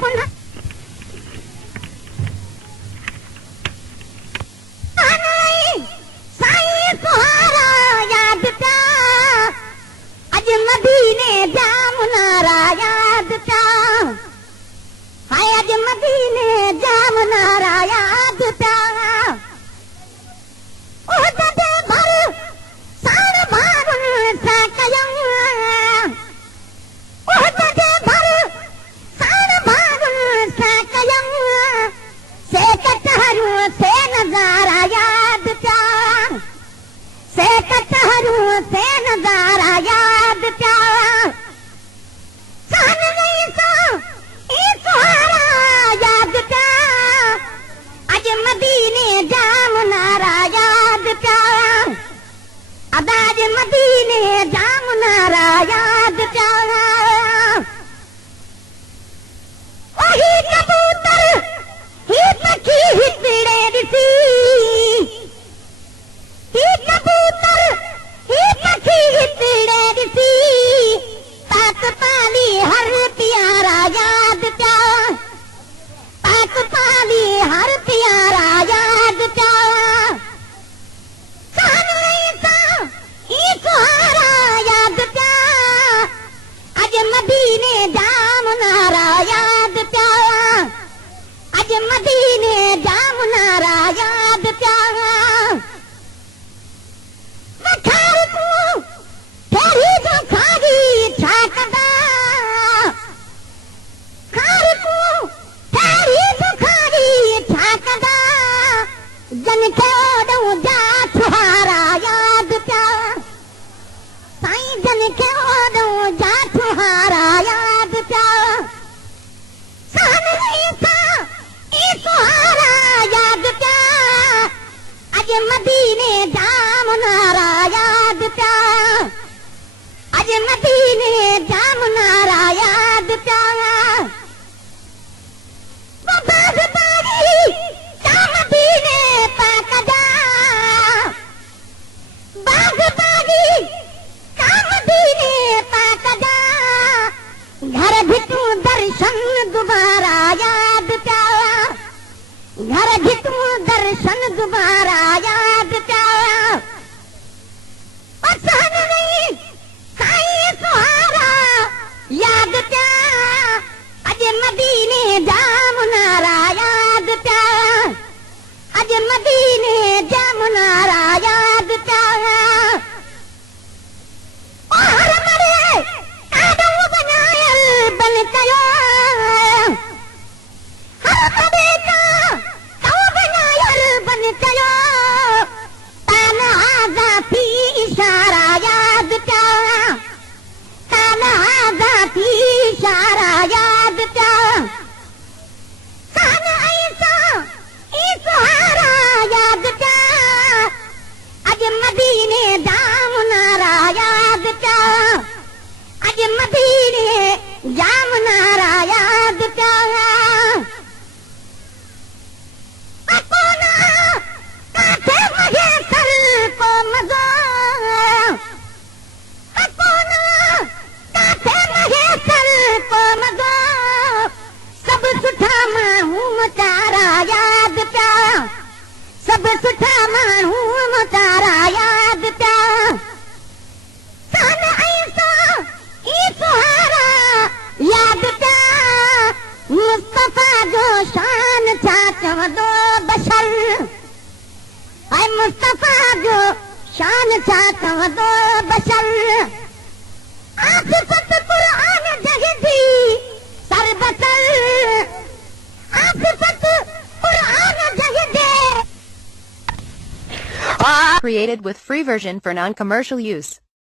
पुन्हा साईं सुहारा याद प्या अज मदीने जा मुनारा याद प्या हाय अज मदीने जा मुनारा याद प्या अदाज मदीने जा मुनारा याद प्या वही कबूतर ही पखी हितड़े दिसी ही कबूतर ही पखी हितड़े दिसी पाक पाली हर प्यारा याद प्या पाक पाली हर प्यारा याद प्या मदीने जा मुनारा याद प्या अज मदीने जा मुनारा याद प्या खार तू फेरी जो खागी ठाकदा खार तू फेरी जो खागी ठाकदा जन के ओडू जा तुहारा याद प्या साईं जन के ओडू जा तुहारा याद प्या सुहारा याद प्या अज मदीने जा मुनारा याद प्या अज मदीने जा मुनारा याद प्या बाग बागी जा मदीने पाक जा बाग बागी जा मदीने पाक जा घर भिटू दर्शन दोबारा याद प्या घर भिटू दर्शन दोबारा याद प्या पसंद नहीं साईं सुहारा याद प्या अज मदीने जा मुनारा याद प्या अज मदीने जा मुनारा याद प्या और मरे कादो बनायल बन कयो हर मरे का कौ बनायल बन कयो तान आजा थी इशारा याद प्या तान आजा थी इशारा याद प्या सान ऐसा ई सुहारा याद प्या अज मदीने जा मुनारा याद प्या अज मदीने जा मुनारा याद प्या काथे मगे सर को मज़ो काथे मगे सर को मज़ो सब सुठा माण्हू मुतारा याद प्या सब सुठा माण्हू मुतारा याद प्या सान ऐसा ई सुहारा याद प्या मुस्तफा जो शान छा चवंदो बशर ऐं मुस्तफा जो शान छा चवंदो बशर आसिफ़त क़ुरान जहिदी सरबसर आसिफ़त क़ुरान जहिदी Created with free version for non-commercial use.